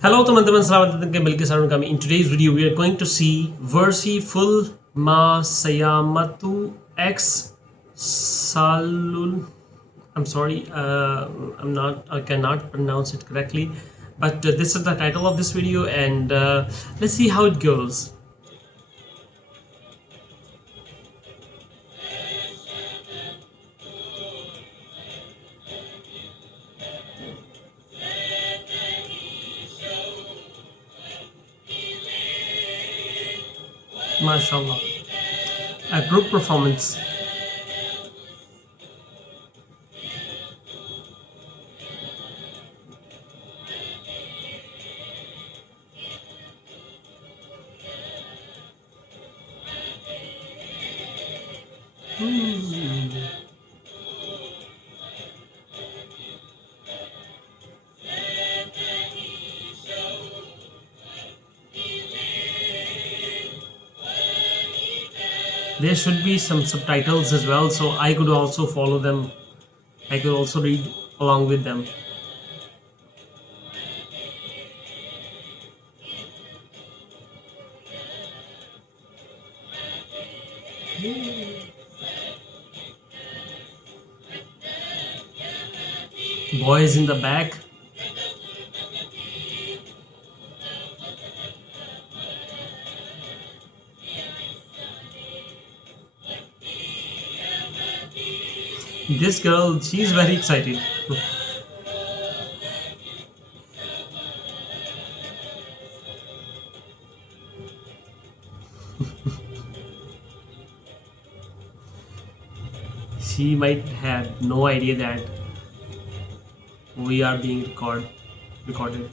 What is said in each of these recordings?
Hello teman-teman, selamat datang kembali ke saluran kami. In today's video, we are going to see Versi full Maa Syamamtu X Salul. I'm sorry, I cannot pronounce it correctly, but this is the title of this video, and let's see how it goes. Mashallah, a group performance. There should be some subtitles as well, so I could also follow them. I could also read along with them. Boys in the back. This girl, she's very excited. She might have no idea that we are being recorded.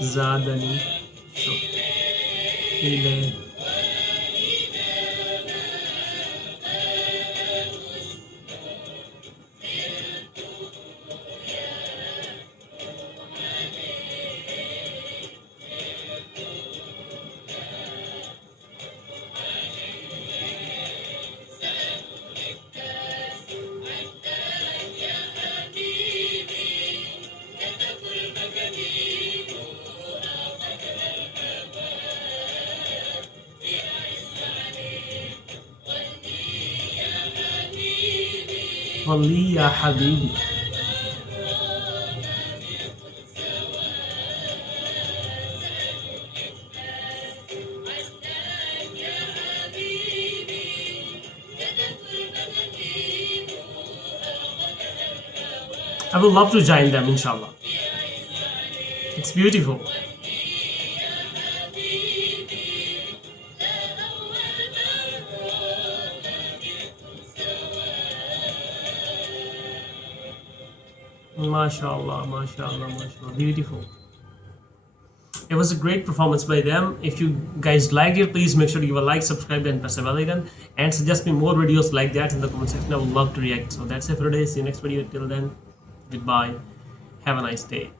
Zadani, so ile. Oleh ya habibi. I would love to join them, inshallah. It's beautiful. Mashallah, mashallah, mashallah. Beautiful. It was a great performance by them. If you guys liked it, please make sure to give a like, subscribe, and press the bell icon. And suggest me more videos like that in the comment section. I would love to react. So that's it for today. See you next video. Till then, goodbye. Have a nice day.